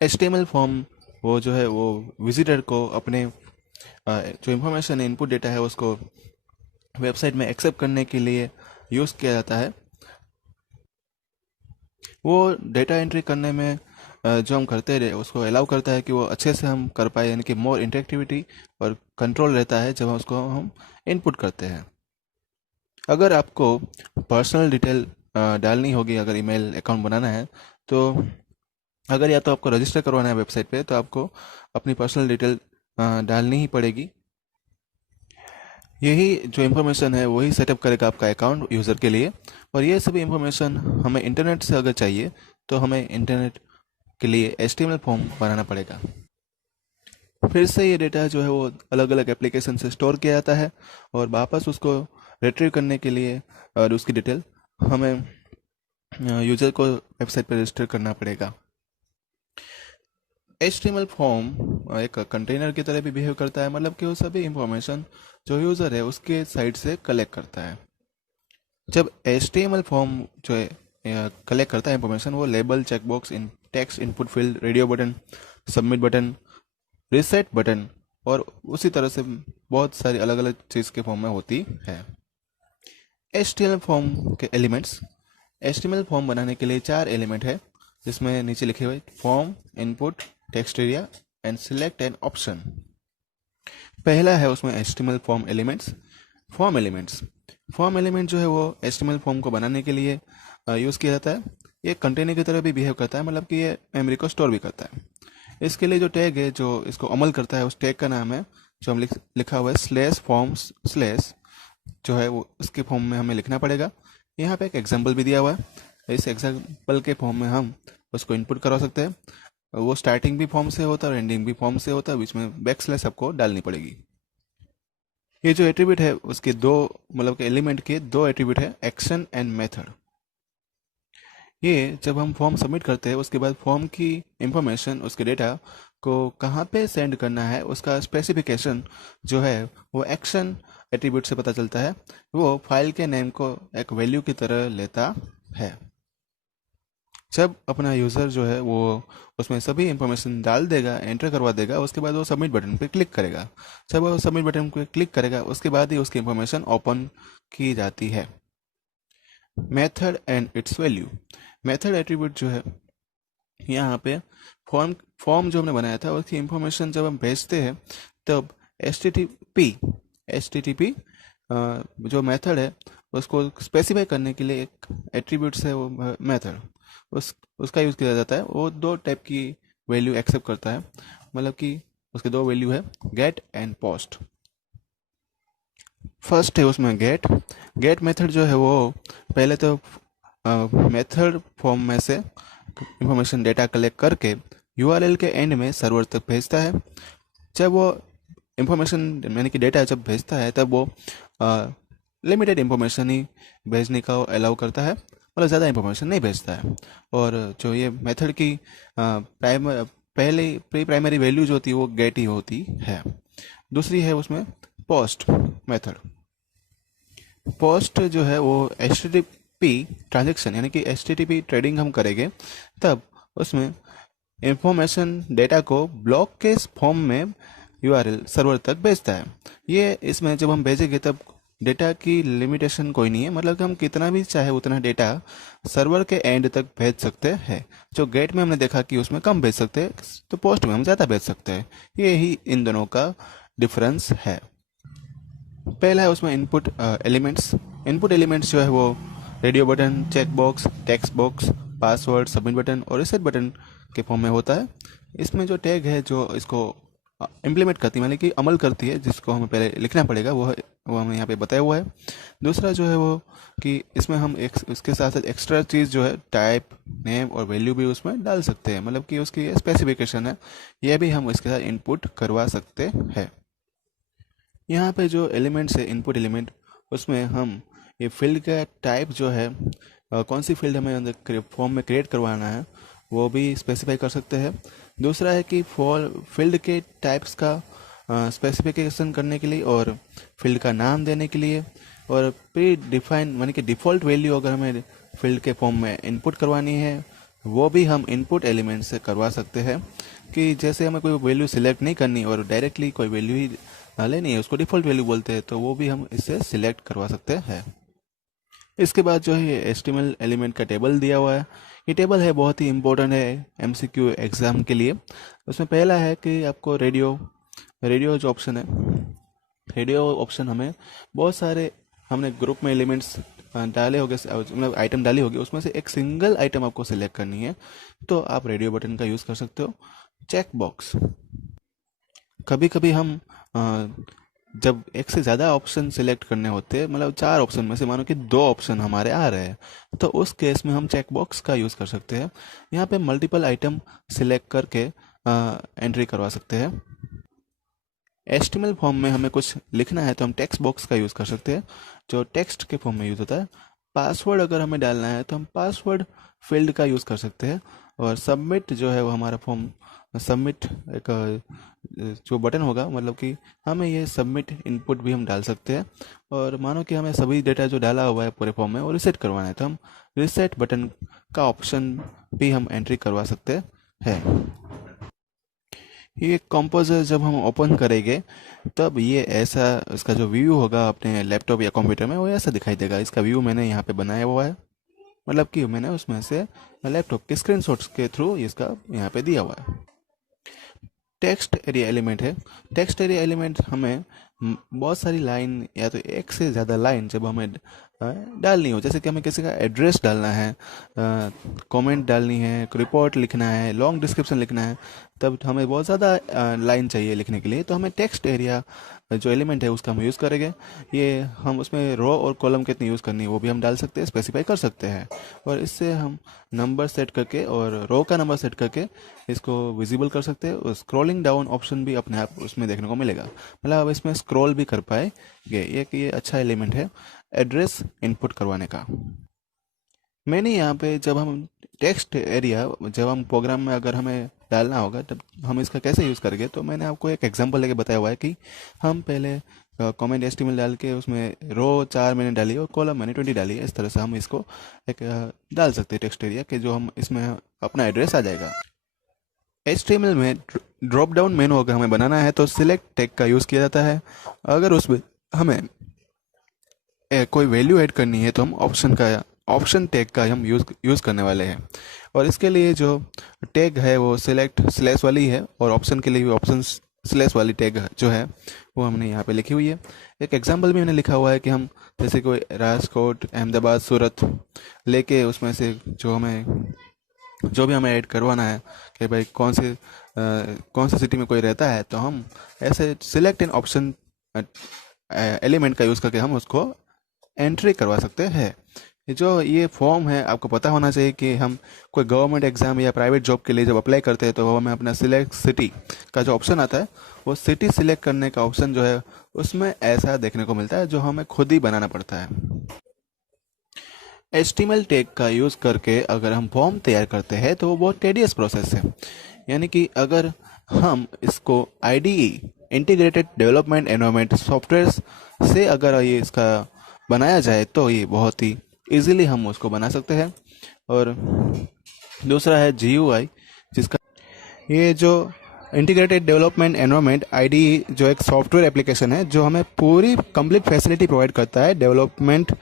HTML form वो जो है वो विजिटर को अपने जो इन्फॉर्मेशन इनपुट डेटा है उसको वेबसाइट में एक्सेप्ट करने के लिए यूज़ किया जाता है। वो डेटा एंट्री करने में जो हम करते रहे उसको अलाउ करता है कि वो अच्छे से हम कर पाए, यानी कि मोर इंटरेक्टिविटी और कंट्रोल रहता है जब हम उसको हम इनपुट करते हैं। अगर आपको पर्सनल डिटेल डालनी होगी, अगर ईमेल अकाउंट बनाना है तो अगर या तो आपको रजिस्टर करवाना है वेबसाइट पे तो आपको अपनी पर्सनल डिटेल डालनी ही पड़ेगी। यही जो इन्फॉर्मेशन है वही सेटअप करेगा आपका अकाउंट यूज़र के लिए। और ये सभी इन्फॉर्मेशन हमें इंटरनेट से अगर चाहिए तो हमें इंटरनेट के लिए HTML फॉर्म बनाना पड़ेगा। फिर से ये डेटा जो है वो अलग अलग एप्लीकेशन से स्टोर किया जाता है और वापस उसको रिट्रीव करने के लिए और उसकी डिटेल हमें यूज़र को वेबसाइट पर रजिस्टर करना पड़ेगा। HTML फॉर्म एक कंटेनर की तरह भी बिहेव करता है, मतलब कि वो सभी इंफॉर्मेशन जो यूज़र है उसके साइड से कलेक्ट करता है। जब HTML फॉर्म जो है कलेक्ट करता है इंफॉर्मेशन, वो लेबल, चेकबॉक्स, इन text input field, radio button, submit button, reset button और उसी तरह से बहुत सारी अलग अलग चीज़ के फॉर्म में होती है। HTML फॉर्म के एलिमेंट्स। HTML फॉर्म बनाने के लिए 4 एलिमेंट है, जिसमें नीचे लिखे हुए form, input, text area and select an option. पहला है उसमें HTML form elements. Form elements, form element जो है वो HTML फॉर्म को बनाने के लिए यूज़ किया जाता है। ये कंटेनर की तरह भी बिहेव करता है, मतलब कि ये मेमोरी को स्टोर भी करता है। इसके लिए जो टैग है जो इसको अमल करता है, उस टैग का नाम है जो हम लिखा हुआ है स्लैश फॉर्म्स स्लैश, जो है वो उसके फॉर्म में हमें लिखना पड़ेगा। यहाँ पे एक एग्जांपल भी दिया हुआ है। इस एग्जांपल के फॉर्म में हम उसको इनपुट करवा सकते हैं। वो स्टार्टिंग भी फॉर्म से होता है और एंडिंग भी फॉर्म से होता है, बीच में बैक स्लैश आपको डालनी पड़ेगी। ये जो एट्रीब्यूट है उसके दो, मतलब के एलिमेंट के दो एट्रीब्यूट है, एक्शन एंड मेथड। ये जब हम फॉर्म सबमिट करते हैं उसके बाद फॉर्म की इंफॉर्मेशन, उसके डेटा को कहाँ पे सेंड करना है उसका स्पेसिफिकेशन जो है वो एक्शन एट्रीब्यूट से पता चलता है। वो फाइल के नेम को एक वैल्यू की तरह लेता है। जब अपना यूज़र जो है वो उसमें सभी इंफॉर्मेशन डाल देगा, एंटर करवा देगा, उसके बाद वो सबमिट बटन पे क्लिक करेगा। जब वो सबमिट बटन पे क्लिक करेगा उसके बाद ही उसकी इंफॉर्मेशन ओपन की जाती है। Method and it's value. Method attribute जो है यहाँ पे फॉर्म फॉर्म जो हमने बनाया था उसकी इंफॉर्मेशन जब हम भेजते हैं तब एच टी टी पी जो मेथड है उसको स्पेसिफाई करने के लिए एक एट्रीब्यूट्स है वो मेथड, उसका यूज़ किया जाता है। वो दो टाइप की वैल्यू एक्सेप्ट करता है, मतलब कि उसके दो वैल्यू है, गेट एंड पोस्ट। फर्स्ट है उसमें गेट। गेट मेथड जो है वो पहले तो मेथड फॉर्म में से इंफॉर्मेशन डेटा कलेक्ट करके यूआरएल के एंड में सर्वर तक भेजता है। जब वो इंफॉर्मेशन यानी कि डेटा जब भेजता है तब वो लिमिटेड इंफॉर्मेशन ही भेजने का अलाउ करता है, मतलब ज़्यादा इंफॉर्मेशन नहीं भेजता है। और जो ये मेथड की पहले प्री प्राइमरी वैल्यू जो होती है वो गेट ही होती है। दूसरी है उसमें पोस्ट मेथड। पोस्ट जो है वो HTTP ट्रांजेक्शन यानी कि HTTP ट्रेडिंग हम करेंगे तब उसमें इंफॉर्मेशन डेटा को ब्लॉक के फॉर्म में यूआरएल सर्वर तक भेजता है। ये इसमें जब हम भेजेंगे तब डेटा की लिमिटेशन कोई नहीं है, मतलब कि हम कितना भी चाहे उतना डेटा सर्वर के एंड तक भेज सकते हैं। जो गेट में हमने देखा कि उसमें कम भेज सकते हैं, तो पोस्ट में हम ज़्यादा भेज सकते हैं। ये ही इन दोनों का डिफरेंस है। पहला है उसमें इनपुट एलिमेंट्स। इनपुट एलिमेंट्स जो है वो radio button, check box, text box, password, submit button और रीसेट बटन के फॉर्म में होता है। इसमें जो टैग है जो इसको इम्प्लीमेंट करती है, मतलब कि अमल करती है, जिसको हमें पहले लिखना पड़ेगा, वो हमें यहाँ पे बताया हुआ है। दूसरा जो है वो कि इसमें हम एक इसके साथ साथ एक्स्ट्रा चीज़ जो है टाइप, नेम और वैल्यू भी उसमें डाल सकते हैं, मतलब कि उसकी स्पेसिफिकेशन है, यह भी हम इसके साथ इनपुट करवा सकते हैं। यहाँ पे जो एलिमेंट्स है इनपुट एलिमेंट, उसमें हम ये फील्ड का टाइप जो है कौन सी फील्ड हमें अंदर फॉर्म में क्रिएट करवाना है वो भी स्पेसिफाई कर सकते हैं। दूसरा है कि फॉर फील्ड के टाइप्स का स्पेसिफिकेशन करने के लिए और फील्ड का नाम देने के लिए और प्री डिफाइन यानी कि डिफ़ॉल्ट वैल्यू अगर हमें फील्ड के फॉर्म में इनपुट करवानी है वो भी हम इनपुट एलिमेंट से करवा सकते हैं। कि जैसे हमें कोई वैल्यू सिलेक्ट नहीं करनी और डायरेक्टली कोई वैल्यू ही लेनी है, उसको डिफ़ॉल्ट वैल्यू बोलते हैं, तो वो भी हम इससे सिलेक्ट करवा सकते हैं। इसके बाद जो है ये HTML एलिमेंट का टेबल दिया हुआ है। ये टेबल है बहुत ही इम्पोर्टेंट है MCQ एग्ज़ाम के लिए। उसमें पहला है कि आपको रेडियो रेडियो जो ऑप्शन है, रेडियो ऑप्शन हमें बहुत सारे हमने ग्रुप में एलिमेंट्स डाले होंगे, मतलब आइटम डाली होगी, उसमें से एक सिंगल आइटम आपको सिलेक्ट करनी है, तो आप रेडियो बटन का यूज़ कर सकते हो। चेक बॉक्स, कभी कभी हम जब एक से ज़्यादा ऑप्शन सिलेक्ट करने होते हैं, मतलब 4 ऑप्शन में से मानो कि 2 ऑप्शन हमारे आ रहे हैं, तो उस केस में हम चेक बॉक्स का यूज़ कर सकते हैं। यहाँ पे मल्टीपल आइटम सिलेक्ट करके एंट्री करवा सकते हैं। HTML फॉर्म में हमें कुछ लिखना है तो हम टेक्स्ट बॉक्स का यूज़ कर सकते हैं, जो टेक्स्ट के फॉर्म में यूज़ होता है। पासवर्ड अगर हमें डालना है तो हम पासवर्ड फील्ड का यूज़ कर सकते हैं। और सबमिट जो है वो हमारा फॉर्म, सबमिट एक जो बटन होगा, मतलब कि हमें ये सबमिट इनपुट भी हम डाल सकते हैं। और मानो कि हमें सभी डेटा जो डाला हुआ है पूरे फॉर्म में वो रिसेट करवाना है, तो हम रिसेट बटन का ऑप्शन भी हम एंट्री करवा सकते हैं। ये कंपोजर जब हम ओपन करेंगे तब ये ऐसा, इसका जो व्यू होगा अपने लैपटॉप या कंप्यूटर में, वो ऐसा दिखाई देगा। इसका व्यू मैंने यहाँ पे बनाया हुआ है, मतलब कि मैंने उसमें से लैपटॉप के स्क्रीनशॉट्स के थ्रू इसका यहाँ पे दिया हुआ है। टेक्स्ट एरिया एलिमेंट है। टेक्स्ट एरिया एलिमेंट हमें बहुत सारी लाइन या तो एक से ज़्यादा लाइन जब हमें डालनी हो, जैसे कि हमें किसी का एड्रेस डालना है, कमेंट डालनी है, रिपोर्ट लिखना है, लॉन्ग डिस्क्रिप्शन लिखना है, तब हमें बहुत ज़्यादा लाइन चाहिए लिखने के लिए, तो हमें टेक्स्ट एरिया जो एलिमेंट है उसका हम यूज़ करेंगे। ये हम उसमें रो और कॉलम कितनी यूज़ करनी है वो भी हम डाल सकते हैं, स्पेसिफाई कर सकते हैं। और इससे हम नंबर सेट करके और रो का नंबर सेट करके इसको विजिबल कर सकते हैं। और स्क्रॉलिंग डाउन ऑप्शन भी अपने आप उसमें देखने को मिलेगा, मतलब आप इसमें स्क्रॉल भी कर पाएंगे। ये अच्छा एलिमेंट है एड्रेस इनपुट करवाने का। मैंने यहाँ पे जब हम टेक्स्ट एरिया, जब हम प्रोग्राम में अगर हमें डालना होगा तब हम इसका कैसे यूज़ करेंगे, तो मैंने आपको एक एग्जांपल लेके बताया हुआ है कि हम पहले कमेंट HTML डाल के उसमें रो 4 मैंने डाली और कॉलम मैंने 20 डाली है। इस तरह से हम इसको एक डाल सकते हैं टेक्स्ट एरिया के, जो हम इसमें अपना एड्रेस आ जाएगा। HTML में ड्रॉप डाउन मेनू अगर हमें बनाना है तो सिलेक्ट टैग का यूज़ किया जाता है। अगर उसमें हमें कोई वैल्यू ऐड करनी है तो हम ऑप्शन टैग का हम यूज़ करने वाले हैं। और इसके लिए जो टैग है वो सिलेक्ट स्लैश वाली है, और ऑप्शन के लिए भी ऑप्शन स्लैश वाली टैग जो है वो हमने यहाँ पे लिखी हुई है। एक एग्जांपल भी मैंने लिखा हुआ है कि हम जैसे कोई राजकोट, अहमदाबाद, सूरत लेके उसमें से जो भी हमें ऐड करवाना है कि भाई कौन सी सिटी में कोई रहता है, तो हम ऐसे सिलेक्ट इन ऑप्शन एलिमेंट का यूज़ करके हम उसको एंट्री करवा सकते हैं। ये फॉर्म है, आपको पता होना चाहिए कि हम कोई गवर्नमेंट एग्ज़ाम या प्राइवेट जॉब के लिए जब अप्लाई करते हैं तो हमें अपना सिलेक्ट सिटी का जो ऑप्शन आता है, वो सिटी सिलेक्ट करने का ऑप्शन जो है उसमें ऐसा देखने को मिलता है, जो हमें खुद ही बनाना पड़ता है। HTML टैग का यूज़ करके अगर हम फॉर्म तैयार करते हैं तो वो बहुत टेडियस प्रोसेस है। यानी कि अगर हम इसको IDE integrated development environment software से अगर ये इसका बनाया जाए तो ये बहुत ही इजीली हम उसको बना सकते हैं। और दूसरा है GUI, जिसका ये जो इंटीग्रेटेड डेवलपमेंट एनवायरनमेंट IDE जो एक सॉफ्टवेयर एप्लीकेशन है जो हमें पूरी कंप्लीट फैसिलिटी प्रोवाइड करता है डेवलपमेंट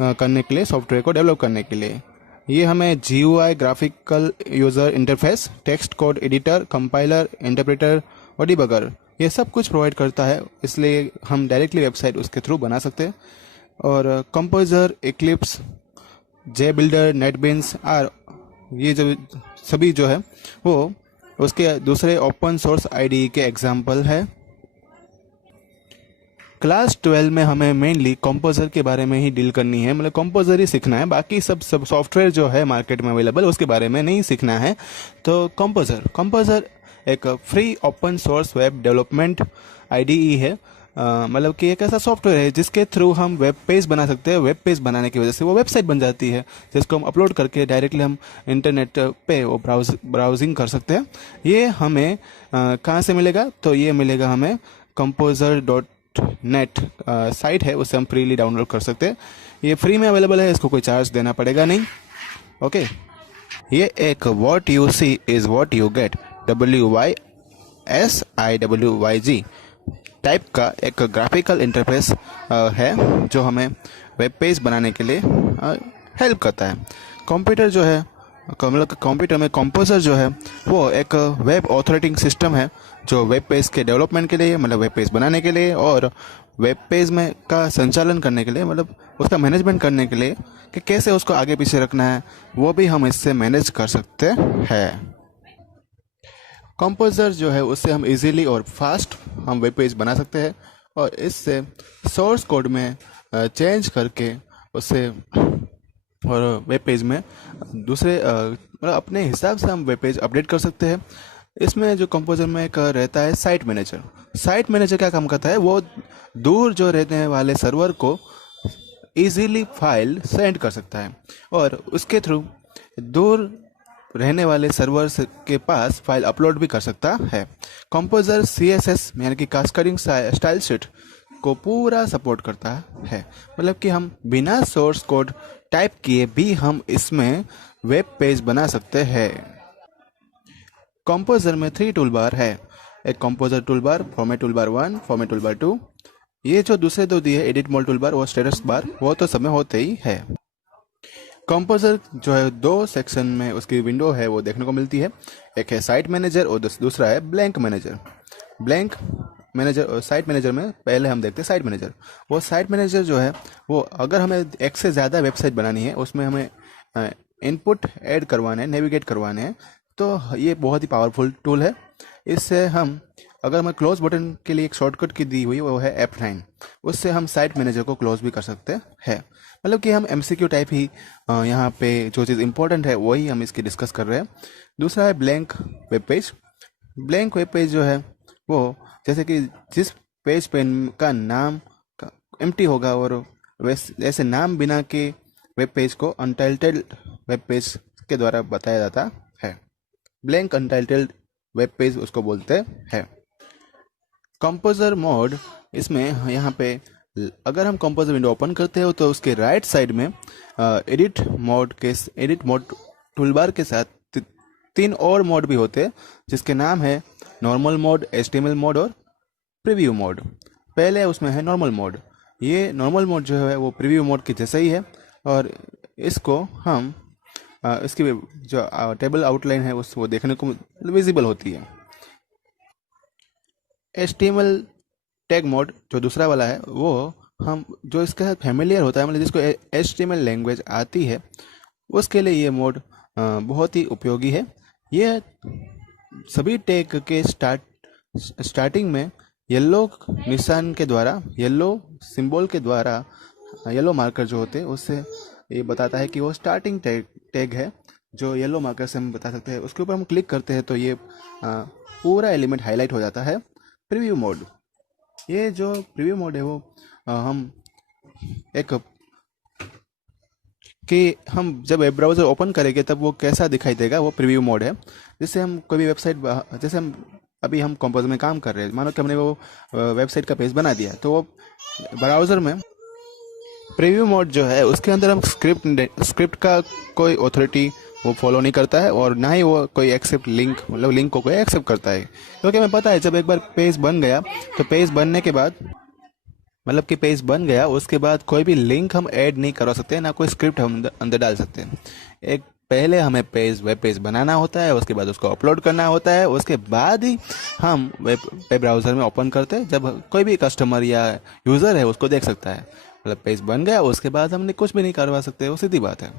करने के लिए, सॉफ्टवेयर को डेवलप करने के लिए। ये हमें GUI, graphical user interface, text code editor, compiler, interpreter और डिबगर, ये सब कुछ प्रोवाइड करता है, इसलिए हम डायरेक्टली वेबसाइट उसके थ्रू बना सकते हैं। और composer, Eclipse, JBuilder, NetBeans are ये जो सभी जो है वो उसके दूसरे ओपन सोर्स IDE के एग्जाम्पल है। क्लास 12 में हमें मेनली कंपोजर के बारे में ही डील करनी है, मतलब कंपोजर ही सीखना है, बाकी सब सॉफ्टवेयर जो है मार्केट में अवेलेबल उसके बारे में नहीं सीखना है। तो कंपोजर एक free open source web development IDE है, मतलब कि एक ऐसा सॉफ्टवेयर है जिसके थ्रू हम वेब पेज बना सकते हैं। वेब पेज बनाने की वजह से वो वेबसाइट बन जाती है, जिसको हम अपलोड करके डायरेक्टली हम इंटरनेट पे वो ब्राउजिंग कर सकते हैं। ये हमें कहाँ से मिलेगा, तो ये मिलेगा हमें composer.net साइट है, उससे हम फ्रीली डाउनलोड कर सकते हैं। ये फ्री में अवेलेबल है, इसको कोई चार्ज देना पड़ेगा नहीं। ओके, ये एक what you see is what you get WYSIWYG type का एक ग्राफिकल इंटरफेस है जो हमें वेब पेज बनाने के लिए हेल्प करता है। कंप्यूटर जो है मतलब कंप्यूटर में कंपोजर जो है वो एक वेब ऑपरेटिंग सिस्टम है जो वेब पेज के डेवलपमेंट के लिए मतलब वेब पेज बनाने के लिए और वेब पेज में का संचालन करने के लिए मतलब उसका मैनेजमेंट करने के लिए कि कैसे उसको आगे पीछे रखना है वो भी हम इससे मैनेज कर सकते हैं। कंपोजर जो है उससे हम इजीली और फास्ट हम वेब पेज बना सकते हैं और इससे सोर्स कोड में चेंज करके उससे और वेब पेज में दूसरे मतलब अपने हिसाब से हम वेब पेज अपडेट कर सकते हैं। इसमें जो कंपोजर में एक रहता है साइट मैनेजर। साइट मैनेजर क्या काम करता है, वो दूर जो रहने वाले सर्वर को इजीली फाइल सेंड कर सकता है और उसके थ्रू दूर रहने वाले सर्वर के पास फाइल अपलोड भी कर सकता है। कंपोजर CSS यानी कि कास्केडिंग स्टाइल शीट को पूरा सपोर्ट करता है, मतलब कि हम बिना सोर्स कोड टाइप किए भी हम इसमें वेब पेज बना सकते हैं। कंपोजर में 3 टूल बार है, एक composer tool bar, format tool bar 1, format tool bar 2। ये जो दूसरे दो दिए एडिट मोड टूल बार और स्टेटस बार वो तो सब में होते ही है। कंपोजर जो है 2 सेक्शन में उसकी विंडो है वो देखने को मिलती है, एक है साइट मैनेजर और दूसरा है ब्लैंक मैनेजर। ब्लैंक मैनेजर और साइट मैनेजर में पहले हम देखते हैं साइट मैनेजर। वो साइट मैनेजर जो है वो अगर हमें एक से ज़्यादा वेबसाइट बनानी है, उसमें हमें इनपुट ऐड करवाने हैं, नेविगेट करवाने हैं, तो ये बहुत ही पावरफुल टूल है। इससे हम अगर हमें क्लोज बटन के लिए एक शॉर्टकट की दी हुई है वो है F9, उससे हम साइट मैनेजर को क्लोज भी कर सकते हैं। मतलब कि हम MCQ टाइप ही यहाँ पे जो चीज़ इंपॉर्टेंट है वही हम इसकी डिस्कस कर रहे हैं। दूसरा है blank web page. Blank web page जो है वो जैसे कि जिस पेज पे का नाम एम्प्टी होगा और वैसे नाम बिना के वेब पेज को अनटाइटल्ड वेब पेज के द्वारा बताया जाता है। ब्लैंक अनटाइटल्ड वेब पेज उसको बोलते हैं। कंपोजर मोड, इसमें यहाँ पे अगर हम कंपोजर विंडो ओपन करते हो तो उसके राइट साइड में एडिट मोड टूलबार के साथ 3 और मोड भी होते हैं जिसके नाम है नॉर्मल मोड, HTML मोड और प्रीव्यू मोड। पहले उसमें है नॉर्मल मोड। ये नॉर्मल मोड जो है वो प्रीव्यू मोड के जैसा ही है और इसको हम इसकी जो टेबल आउटलाइन है वो देखने को विजिबल होती है। HTML टैग मोड जो दूसरा वाला है वो हम जो इसके साथ फैमिलियर होता है, मतलब जिसको HTML लैंग्वेज आती है उसके लिए ये मोड बहुत ही उपयोगी है। ये सभी टैग के स्टार्टिंग में येलो निशान के द्वारा, येलो सिंबल के द्वारा, येलो मार्कर जो होते हैं उससे ये बताता है कि वो स्टार्टिंग टैग है जो येलो मार्कर से हम बता सकते हैं। उसके ऊपर हम क्लिक करते हैं तो ये पूरा एलिमेंट हाईलाइट हो जाता है। प्रीव्यू मोड, ये जो प्रीव्यू मोड है वो हम एक कि हम जब वेब ब्राउज़र ओपन करेंगे तब वो कैसा दिखाई देगा, वो प्रीव्यू मोड है। जिससे हम कोई भी वेबसाइट, जैसे हम अभी हम कंपोजर में काम कर रहे हैं, मानो कि हमने वो वेबसाइट का पेज बना दिया, तो वो ब्राउज़र में प्रीव्यू मोड जो है उसके अंदर हम स्क्रिप्ट का कोई ऑथोरिटी वो फॉलो नहीं करता है और ना ही वो कोई एक्सेप्ट लिंक, मतलब लिंक को कोई एक्सेप्ट करता है, क्योंकि हमें पता है जब एक बार पेज बन गया तो पेज बनने के बाद, मतलब कि पेज बन गया उसके बाद कोई भी लिंक हम ऐड नहीं करवा सकते, ना कोई स्क्रिप्ट हम अंदर डाल सकते हैं। एक पहले हमें वेब पेज बनाना होता है, उसके बाद उसको अपलोड करना होता है, उसके बाद ही हम वेब ब्राउज़र में ओपन करते हैं जब कोई भी कस्टमर या यूज़र है उसको देख सकता है। मतलब पेज बन गया उसके बाद हमने कुछ भी नहीं करवा सकते, वो सीधी बात है।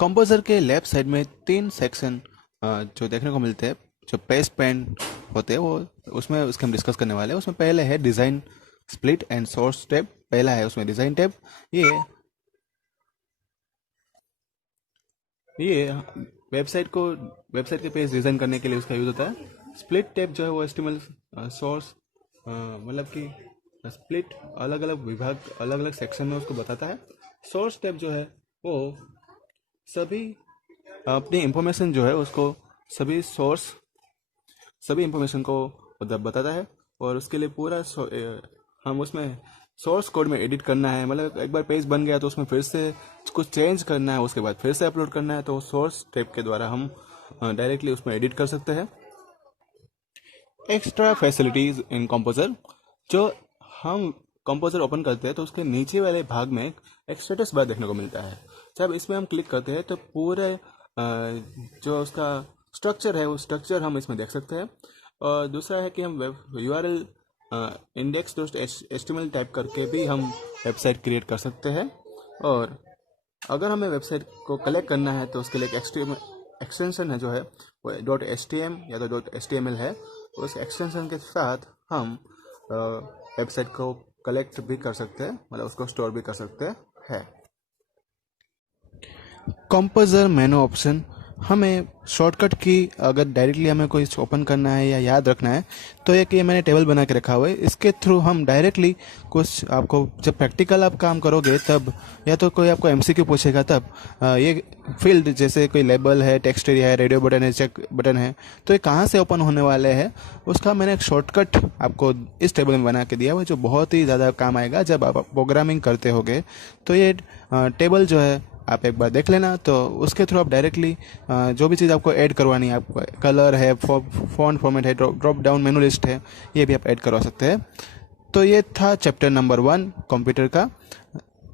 कंपोजर के लेफ्ट साइड में 3 सेक्शन जो देखने को मिलते हैं, जो पेज पैन होते हैं, वो उसमें उसके हम डिस्कस करने वाले हैं। उसमें पहले है design split and source tab. पहला है उसमें डिज़ाइन टैब। ये वेबसाइट के पेज डिज़ाइन करने के लिए उसका यूज़ होता है। स्प्लिट टैब जो है वो HTML सोर्स, मतलब कि स्प्लिट अलग अलग विभाग, अलग अलग सेक्शन में उसको बताता है। सोर्स टैब जो है वो सभी अपनी इंफॉर्मेशन जो है उसको सभी इंफॉर्मेशन को बताता है और उसके लिए पूरा हम उसमें सोर्स कोड में एडिट करना है, मतलब एक बार पेज बन गया तो उसमें फिर से कुछ चेंज करना है, उसके बाद फिर से अपलोड करना है, तो सोर्स टैब के द्वारा हम डायरेक्टली उसमें एडिट कर सकते हैं। एक्स्ट्रा फैसिलिटीज इन कंपोजर, जो हम कंपोजर ओपन करते हैं तो उसके नीचे वाले भाग में एक स्टेटस बार देखने को मिलता है। जब इसमें हम क्लिक करते हैं तो पूरे जो उसका स्ट्रक्चर है वो स्ट्रक्चर हम इसमें देख सकते हैं। और दूसरा है कि हम वेब URL index.html टाइप करके भी हम वेबसाइट क्रिएट कर सकते हैं। और अगर हमें वेबसाइट को कलेक्ट करना है तो उसके लिए एक एक्सटेंशन है जो है वो .htm या तो .html है। उस एक्सटेंशन के साथ हम वेबसाइट को कलेक्ट भी कर सकते हैं, मतलब उसको स्टोर भी कर सकते हैं। कंपोजर मेनू ऑप्शन, हमें शॉर्टकट की अगर डायरेक्टली हमें कोई ओपन करना है या याद रखना है तो ये मैंने टेबल बना के रखा हुआ है, इसके थ्रू हम डायरेक्टली कुछ आपको जब प्रैक्टिकल आप काम करोगे तब, या तो कोई आपको MCQ पूछेगा तब ये फील्ड जैसे कोई लेबल है, टेक्स्ट एरिया है, रेडियो बटन है, चेक बटन है, तो ये कहाँ से ओपन होने वाले हैं उसका मैंने एक शॉर्टकट आपको इस टेबल में बना के दिया हुआ है, जो बहुत ही ज़्यादा काम आएगा जब आप प्रोग्रामिंग करते होगे। तो ये टेबल जो है आप एक बार देख लेना, तो उसके थ्रू आप डायरेक्टली जो भी चीज़ आपको ऐड करवानी है, आपको कलर है, फॉन्ट फॉर्मेट है, ड्रॉप डाउन मेनू लिस्ट है, ये भी आप ऐड करवा सकते हैं। तो ये था चैप्टर नंबर 1 कंप्यूटर का।